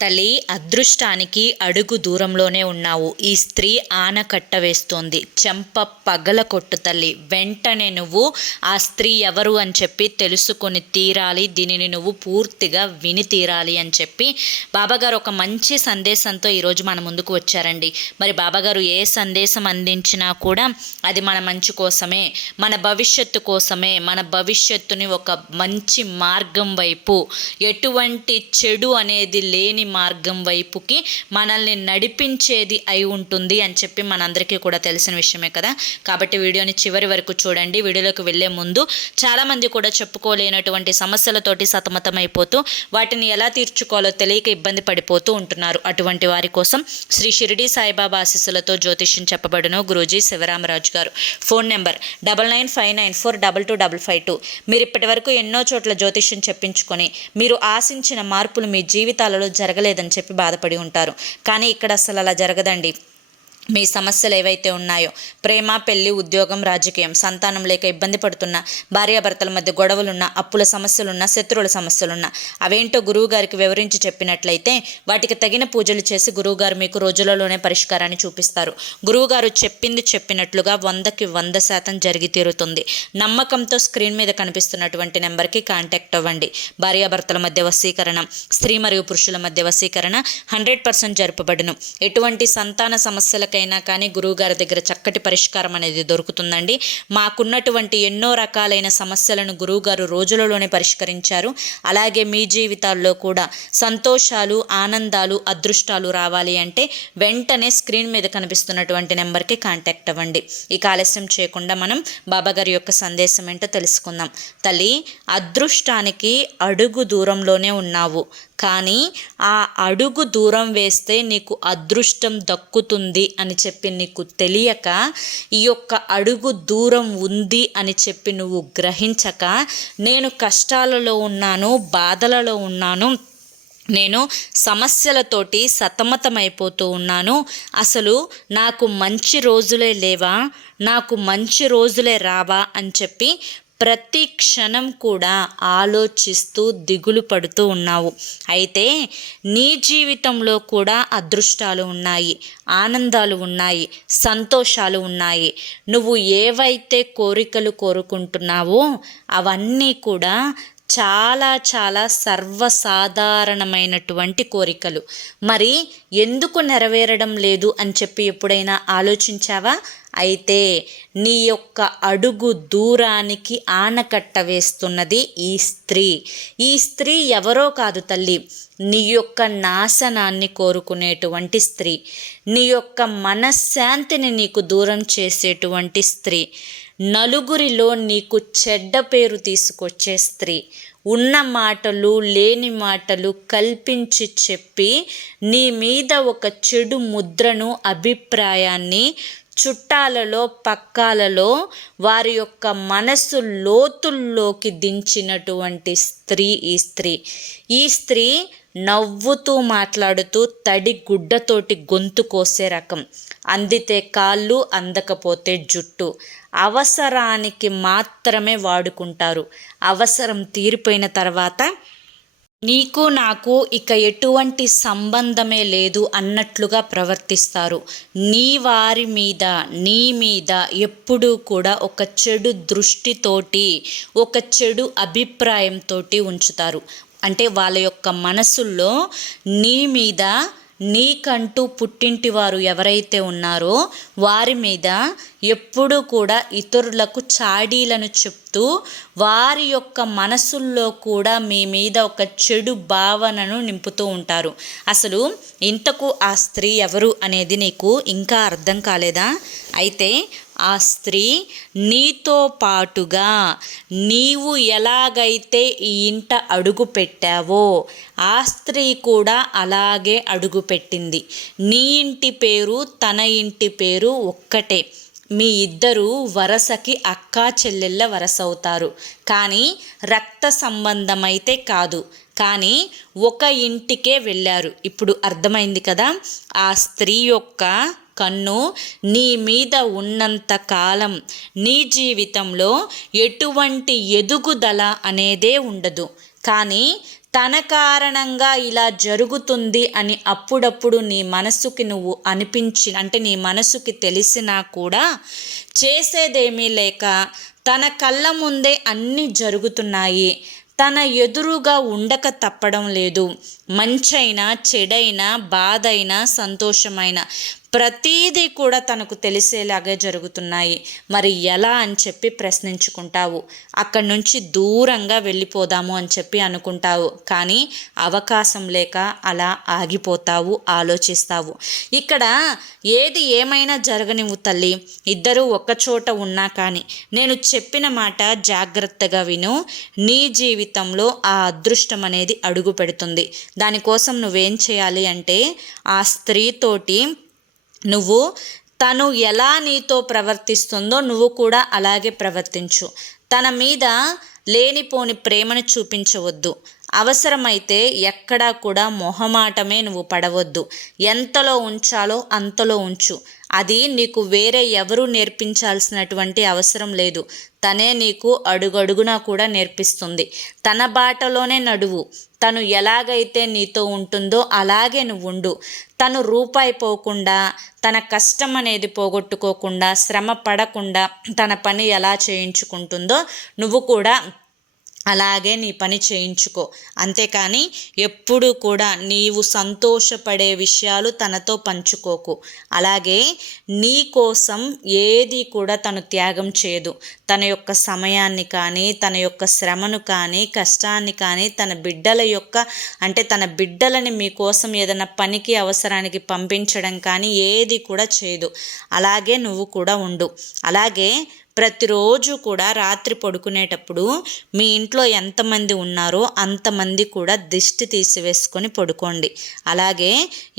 తల్లి, అదృష్టానికి అడుగు దూరంలోనే ఉన్నావు. ఈ స్త్రీ ఆనకట్ట వేస్తోంది. చెంప పగల కొట్టు తల్లి. వెంటనే నువ్వు ఆ స్త్రీ ఎవరు అని చెప్పి తెలుసుకొని తీరాలి. దీనిని నువ్వు పూర్తిగా విని తీరాలి అని చెప్పి బాబాగారు ఒక మంచి సందేశంతో ఈరోజు మన ముందుకు వచ్చారండి. మరి బాబాగారు ఏ సందేశం అందించినా కూడా అది మన మంచి కోసమే, మన భవిష్యత్తు కోసమే, మన భవిష్యత్తుని ఒక మంచి మార్గం వైపు, ఎటువంటి చెడు అనేది లేని మార్గం వైపుకి మనల్ని నడిపించేది అయి ఉంటుంది అని చెప్పి మనందరికీ కూడా తెలిసిన విషయమే కదా. కాబట్టి వీడియోని చివరి వరకు చూడండి. వీడియోలోకి వెళ్ళే ముందు చాలామంది కూడా చెప్పుకోలేనటువంటి సమస్యలతోటి సతమతమైపోతూ వాటిని ఎలా తీర్చుకోవాలో తెలియక ఇబ్బంది పడిపోతూ ఉంటున్నారు. అటువంటి వారి కోసం శ్రీ షిరిడి సాయిబాబా ఆశీస్సులతో జ్యోతిష్యం చెప్పబడును గురూజీ శివరామరాజు గారు. Phone number 9959422552. మీరు ఇప్పటి వరకు ఎన్నో చోట్ల జ్యోతిష్యం చెప్పించుకొని మీరు ఆశించిన మార్పులు మీ జీవితాలలో జరగలేదని చెప్పి బాధపడి ఉంటారు. కానీ ఇక్కడ అసలు అలా జరగదండి. మీ సమస్యలు ఏవైతే ఉన్నాయో, ప్రేమ, పెళ్లి, ఉద్యోగం, రాజకీయం, సంతానం లేక ఇబ్బంది పడుతున్నా, భార్యాభర్తల మధ్య గొడవలున్నా, అప్పుల సమస్యలున్నా, శత్రువుల సమస్యలున్నా, అవేంటో గురువుగారికి వివరించి చెప్పినట్లయితే వాటికి తగిన పూజలు చేసి గురువుగారు మీకు రోజులలోనే పరిష్కారాన్ని చూపిస్తారు. గురువుగారు చెప్పింది చెప్పినట్లుగా 100కి 100% జరిగి తీరుతుంది. నమ్మకంతో స్క్రీన్ మీద కనిపిస్తున్నటువంటి నెంబర్కి కాంటాక్ట్ అవ్వండి. భార్యాభర్తల మధ్య వశీకరణ, స్త్రీ మరియు పురుషుల మధ్య వశీకరణ 100% జరపబడును. ఎటువంటి సంతాన సమస్యలకైనా కానీ గురువుగారి దగ్గర చక్కటి పరిష్కారం అనేది దొరుకుతుందండి. మాకున్నటువంటి ఎన్నో రకాలైన సమస్యలను గురువుగారు రోజులలోనే పరిష్కరించారు. అలాగే మీ జీవితాల్లో కూడా సంతోషాలు, ఆనందాలు, అదృష్టాలు రావాలి అంటే వెంటనే స్క్రీన్ మీద కనిపిస్తున్నటువంటి నెంబర్కి కాంటాక్ట్ అవ్వండి. ఇక ఆలస్యం చేయకుండా మనం బాబాగారి యొక్క సందేశం ఏంటో తెలుసుకుందాం. తల్లి, అదృష్టానికి అడుగు దూరంలోనే ఉన్నావు. కానీ ఆ అడుగు దూరం వేస్తే నీకు అదృష్టం దక్కుతుంది అని చెప్పి నీకు తెలియక, ఈ యొక్క అడుగు దూరం ఉంది అని చెప్పి నువ్వు గ్రహించక, నేను కష్టాలలో ఉన్నాను, బాధలలో ఉన్నాను, నేను సమస్యలతోటి సతమతమైపోతూ ఉన్నాను, అసలు నాకు మంచి రోజులే లేవా, నాకు మంచి రోజులే రావా అని చెప్పి ప్రతి క్షణం కూడా ఆలోచిస్తూ దిగులు పడుతూ ఉన్నావు. అయితే నీ జీవితంలో కూడా అదృష్టాలు ఉన్నాయి, ఆనందాలు ఉన్నాయి, సంతోషాలు ఉన్నాయి. నువ్వు ఏవైతే కోరికలు కోరుకుంటున్నావో అవన్నీ కూడా చాలా చాలా సర్వసాధారణమైనటువంటి కోరికలు. మరి ఎందుకు నెరవేరడం లేదు అని చెప్పి ఎప్పుడైనా ఆలోచించావా? అయితే నీ యొక్క అడుగు దూరానికి ఆనకట్ట వేస్తున్నది ఈ స్త్రీ. ఈ స్త్రీ ఎవరో కాదు తల్లి, నీ యొక్క నాశనాన్ని కోరుకునేటువంటి స్త్రీ, నీ యొక్క మనశ్శాంతిని నీకు దూరం చేసేటువంటి స్త్రీ, నలుగురిలో నీకు చెడ్డ పేరు తీసుకొచ్చే స్త్రీ, ఉన్న మాటలు లేని మాటలు కల్పించి చెప్పి నీ మీద ఒక చెడు ముద్రను, అభిప్రాయాన్ని చుట్టాలలో, పక్కాలలో వారి యొక్క మనసు లోతుల్లోకి దించినటువంటి స్త్రీ ఈ స్త్రీ. ఈ స్త్రీ నవ్వుతూ మాట్లాడుతూ తడి గుడ్డతోటి గొంతు కోసే రకం. అందితే కాళ్ళు, అందకపోతే జుట్టు. అవసరానికి మాత్రమే వాడుకుంటారు. అవసరం తీరిపోయిన తర్వాత నీకు నాకు ఇక ఎటువంటి సంబంధమే లేదు అన్నట్లుగా ప్రవర్తిస్తారు. నీ వారి మీద, నీ మీద ఎప్పుడూ కూడా ఒక చెడు దృష్టితోటి, ఒక చెడు అభిప్రాయంతో ఉంచుతారు. అంటే వాళ్ళ యొక్క మనసుల్లో నీ మీద, నీకంటూ పుట్టింటి వారు ఎవరైతే ఉన్నారో వారి మీద ఎప్పుడూ కూడా ఇతరులకు చాడీలను చెప్తూ వారి యొక్క మనసుల్లో కూడా మీ మీద ఒక చెడు భావనను నింపుతూ ఉంటారు. అసలు ఇంతకు ఆ స్త్రీ ఎవరు అనేది నీకు ఇంకా అర్థం కాలేదా? అయితే ఆ స్త్రీ నీతో పాటుగా నీవు ఎలాగైతే ఈ ఇంట అడుగు పెట్టావో ఆ స్త్రీ కూడా అలాగే అడుగు పెట్టింది. నీ ఇంటి పేరు, తన ఇంటి పేరు ఒక్కటే. మీ ఇద్దరు వరసకి అక్కా చెల్లెళ్ళ వరస అవుతారు. కానీ రక్త సంబంధమైతే కాదు. కానీ ఒక ఇంటికే వెళ్ళారు. ఇప్పుడు అర్థమైంది కదా? ఆ స్త్రీ యొక్క కన్ను నీ మీద ఉన్నంత కాలం నీ జీవితంలో ఎటువంటి ఎదుగుదల అనేదే ఉండదు. కానీ తన కారణంగా ఇలా జరుగుతుంది అని అప్పుడప్పుడు నీ మనసుకి నువ్వు అంటే నీ మనసుకి తెలిసినా కూడా చేసేదేమీ లేక తన కళ్ళ ముందే అన్నీ జరుగుతున్నాయి, తన ఎదురుగా ఉండక తప్పడం లేదు. మంచైనా చెడైనా బాధైనా సంతోషమైన ప్రతీదీ కూడా తనకు తెలిసేలాగే జరుగుతున్నాయి. మరి ఎలా అని చెప్పి ప్రశ్నించుకుంటావు. అక్కడి నుంచి దూరంగా వెళ్ళిపోదాము అని చెప్పి అనుకుంటావు. కానీ అవకాశం లేక అలా ఆగిపోతావు, ఆలోచిస్తావు. ఇక్కడ ఏది ఏమైనా జరగనివ్వు తల్లి, ఇద్దరూ ఒక్కచోట ఉన్నా కానీ నేను చెప్పిన మాట జాగ్రత్తగా విను. నీ జీవితంలో ఆ అదృష్టం అనేది అడుగు పెడుతుంది. దానికోసం నువ్వేం చేయాలి అంటే ఆ స్త్రీతోటి నువ్వు తను ఎలా నీతో ప్రవర్తిస్తుందో నువ్వు కూడా అలాగే ప్రవర్తించు. తన మీద లేనిపోని ప్రేమను చూపించవద్దు. అవసరమైతే ఎక్కడా కూడా మొహమాటమే నువ్వు పడవద్దు. ఎంతలో ఉంచాలో అంతలో ఉంచు. అది నీకు వేరే ఎవరూ నేర్పించాల్సినటువంటి అవసరం లేదు. తనే నీకు అడుగడుగునా కూడా నేర్పిస్తుంది. తన బాటలోనే నడువు. తను ఎలాగైతే నీతో ఉంటుందో అలాగే నువ్వు ఉండు. తను రూపాయి పోకుండా, తన కష్టం అనేది పోగొట్టుకోకుండా, శ్రమ పడకుండా తన పని ఎలా చేయించుకుంటుందో నువ్వు కూడా అలాగే నీ పని చేయించుకో. అంతేకాని ఎప్పుడు కూడా నీవు సంతోషపడే విషయాలు తనతో పంచుకోకు. అలాగే నీ కోసం ఏది కూడా తను త్యాగం చేయదు. తన యొక్క సమయాన్ని కానీ, తన యొక్క శ్రమను కానీ, కష్టాన్ని కానీ, తన బిడ్డలని మీకోసం ఏదైనా పనికి అవసరానికి పంపించడం కానీ ఏది కూడా చేయదు. అలాగే నువ్వు కూడా ఉండు. అలాగే ప్రతిరోజు కూడా రాత్రి పడుకునేటప్పుడు మీ ఇంట్లో ఎంతమంది ఉన్నారో అంతమంది కూడా దిష్టి తీసివేసుకొని పడుకోండి. అలాగే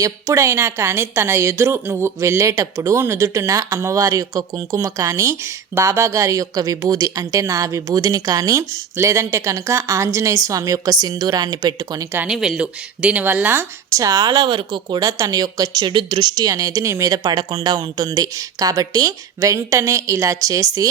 ఎప్పుడైనా కానీ తన ఎదురు నువ్వు వెళ్ళేటప్పుడు నుదుటిన అమ్మవారి యొక్క కుంకుమ కానీ, బాబాగారి యొక్క విభూది అంటే నా విభూదిని కానీ, లేదంటే కనుక ఆంజనేయ స్వామి యొక్క సింధూరాన్ని పెట్టుకొని కానీ వెళ్ళు. దీనివల్ల చాలా వరకు కూడా తన యొక్క చెడు దృష్టి అనేది నీ మీద పడకుండా ఉంటుంది. కాబట్టి వెంటనే ఇలా చేసి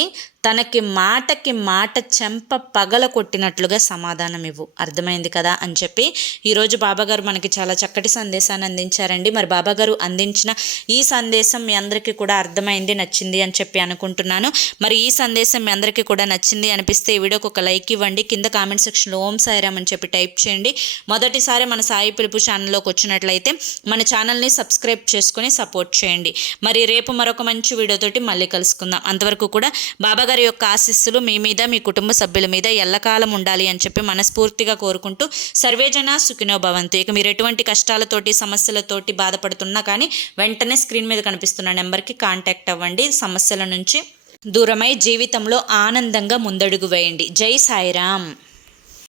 తనకి మాటకి మాట చెంప పగల కొట్టినట్లుగా సమాధానం ఇవ్వు. అర్థమైంది కదా అని చెప్పి ఈరోజు బాబాగారు మనకి చాలా చక్కటి సందేశాన్ని అందించారండి. మరి బాబాగారు అందించిన ఈ సందేశం మీ అందరికీ కూడా అర్థమైంది, నచ్చింది అని చెప్పి అనుకుంటున్నాను. మరి ఈ సందేశం మీ అందరికీ కూడా నచ్చింది అనిపిస్తే ఈ వీడియోకి ఒక లైక్ ఇవ్వండి. కింద కామెంట్ సెక్షన్లో ఓం సాయిరామ్ అని చెప్పి టైప్ చేయండి. మొదటిసారి మన సాయి పిలుపు ఛానల్లోకి వచ్చినట్లయితే మన ఛానల్ని సబ్స్క్రైబ్ చేసుకొని సపోర్ట్ చేయండి. మరి రేపు మరొక మంచి వీడియోతోటి మళ్ళీ కలుసుకుందాం. అంతవరకు కూడా బాబాగారి యొక్క ఆశీస్సులు మీ మీద, మీ కుటుంబ సభ్యుల మీద ఎల్లకాలం ఉండాలి అని చెప్పి మనస్ఫూర్తిగా కోరుకుంటూ సర్వేజన సుఖినో భవంతు. ఇక మీరు ఎటువంటి కష్టాలతోటి సమస్యలతోటి బాధపడుతున్నా కానీ వెంటనే స్క్రీన్ మీద కనిపిస్తున్న నెంబర్కి కాంటాక్ట్ అవ్వండి. సమస్యల నుంచి దూరమై జీవితంలో ఆనందంగా ముందడుగు వేయండి. జై సాయిరామ్.